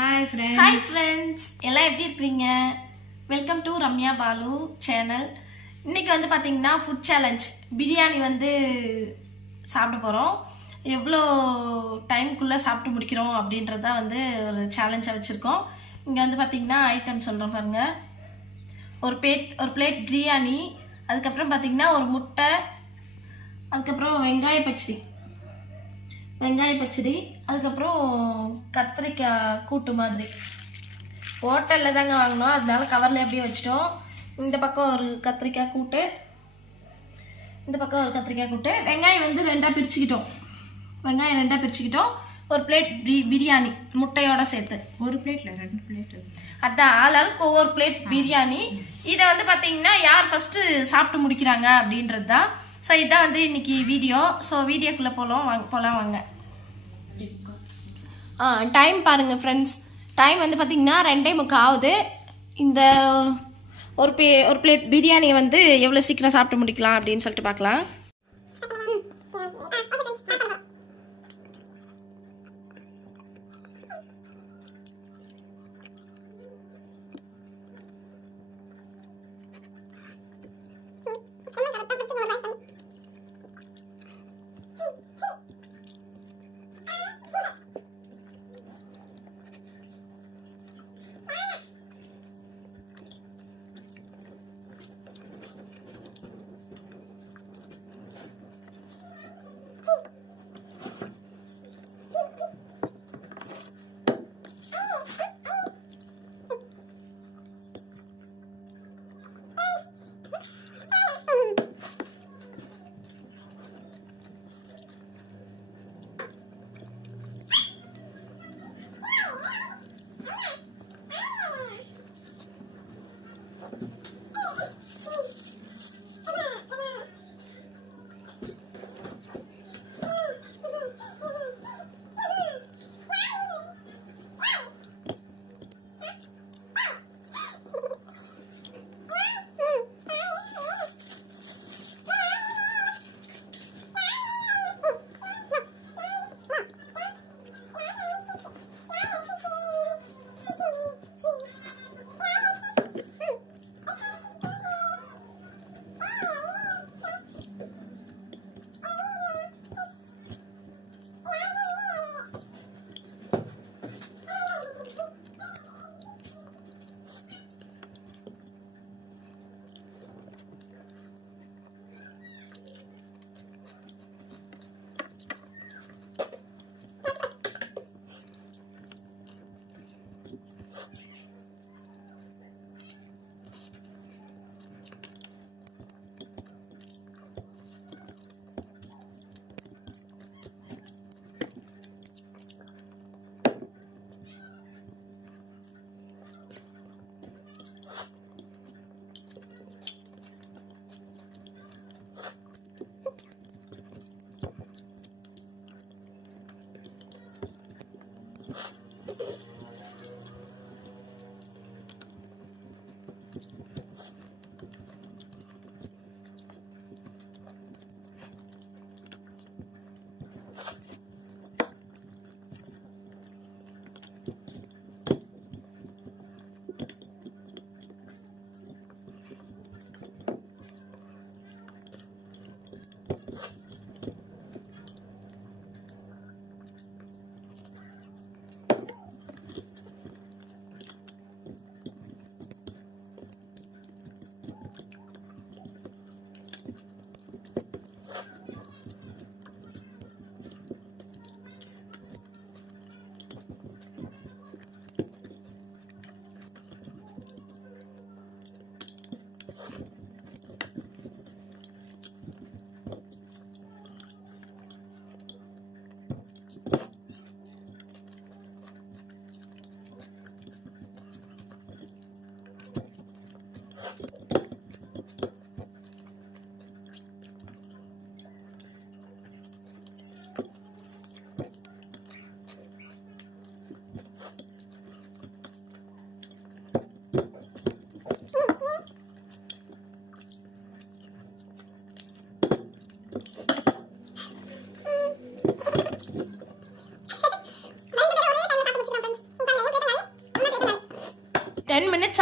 Hi friends. Hi friends. எல்லாம் எப்படி இருக்கீங்க? Welcome to Ramya Balu channel. இன்னைக்கு வந்து பாத்தீங்கன்னா ஃபுட் சேலஞ்ச் பிரியாணி வந்து சாப்பிட போறோம். எவ்வளோ டைம்க்குள்ள சாப்பிட்டு முடிக்கிறோம் அப்படின்றத வந்து ஒரு சேலஞ்சா வச்சிருக்கோம். இங்க வந்து பாத்தீங்கன்னா ஐட்டம் சொல்றேன் பாருங்க. ஒரு பிளேட் பிரியாணி, அதுக்கப்புறம் பாத்தீங்கன்னா ஒரு முட்டை, அதுக்கப்புறம் வெங்காய பச்சடி, அதுக்கப்புறம் கத்திரிக்காய் கூட்டு மாதிரி ஹோட்டலில் தாங்க வாங்கினோம். அதனால கவரில் அப்படியே வச்சிட்டோம். இந்த பக்கம் ஒரு கத்திரிக்காய் கூட்டு, இந்த பக்கம் ஒரு கத்திரிக்காய் கூட்டு. வெங்காயம் வந்து ரெண்டாக பிரிச்சுக்கிட்டோம். ஒரு பிளேட் பிரியாணி முட்டையோட சேர்த்து. ஒரு பிளேட்ல 2 பிளேட். அதான் ஆளாளுக்கு ஒவ்வொரு பிளேட் பிரியாணி. இதை வந்து பார்த்தீங்கன்னா யார் ஃபர்ஸ்ட் சாப்பிட்டு முடிக்கிறாங்க அப்படின்றது தான். ஸோ இதான் வந்து இன்னைக்கு வீடியோ. ஸோ வீடியோக்குள்ளே போகலாம் வாங்க. டைம் பாருங்க ஃப்ரெண்ட்ஸ். டைம் வந்து பார்த்தீங்கன்னா 2:45 ஆகுது. இந்த ஒரு பிளேட் பிரியாணியை வந்து எவ்வளோ சீக்கிரம் சாப்பிட்டு முடிக்கலாம் அப்படின்னு சொல்லிட்டு பார்க்கலாம்.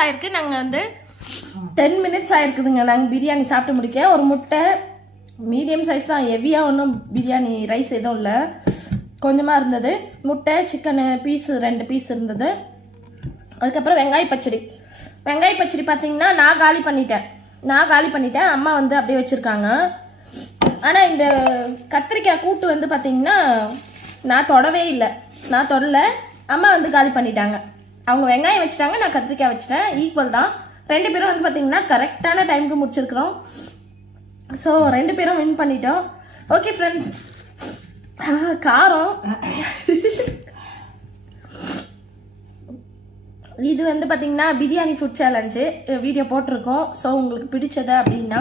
ஆயிருக்கு. நாங்கள் வந்து 10 minutes ஆயிருக்குதுங்க நாங்கள் பிரியாணி சாப்பிட்டு முடிக்க. ஒரு முட்டை மீடியம் சைஸ் தான், ஹெவியாக ஒன்றும் பிரியாணி ரைஸ் எதுவும் இல்லை, கொஞ்சமாக இருந்தது. முட்டை, சிக்கனு பீஸ் 2 பீஸ் இருந்தது. அதுக்கப்புறம் வெங்காய பச்சடி பார்த்தீங்கன்னா நான் காலி பண்ணிட்டேன். அம்மா வந்து அப்படியே வச்சுருக்காங்க. ஆனால் இந்த கத்திரிக்காய் கூட்டு வந்து பார்த்தீங்கன்னா நான் தொடல. அம்மா வந்து காலி பண்ணிட்டாங்க. அவங்க வெங்காயம் வச்சுட்டாங்க, நான் கத்திரிக்காய் வச்சுட்டேன். ஈக்குவல் தான். 2 பேரும் வந்து பார்த்தீங்கன்னா கரெக்டான டைமுக்கு முடிச்சிருக்கிறோம். ஸோ 2 பேரும் வின் பண்ணிட்டோம். ஓகே ஃப்ரெண்ட்ஸ், காரம் இது வந்து பார்த்தீங்கன்னா பிரியாணி ஃபுட் சேலஞ்சு வீடியோ போட்டிருக்கோம். ஸோ உங்களுக்கு பிடிச்சது அப்படின்னா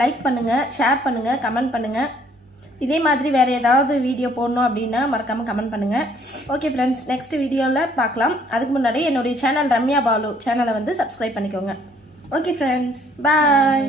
லைக் பண்ணுங்கள், ஷேர் பண்ணுங்கள், கமெண்ட் பண்ணுங்கள். இதே மாதிரி வேறு ஏதாவது வீடியோ போடணும் அப்படின்னா மறக்காமல் கமெண்ட் பண்ணுங்கள். ஓகே ஃப்ரெண்ட்ஸ், நெக்ஸ்ட் வீடியோவில் பார்க்கலாம். அதுக்கு முன்னாடி என்னுடைய சேனல் ரம்யா பாலு சேனலை வந்து சப்ஸ்கிரைப் பண்ணிக்கோங்க. ஓகே ஃப்ரெண்ட்ஸ், பாய்.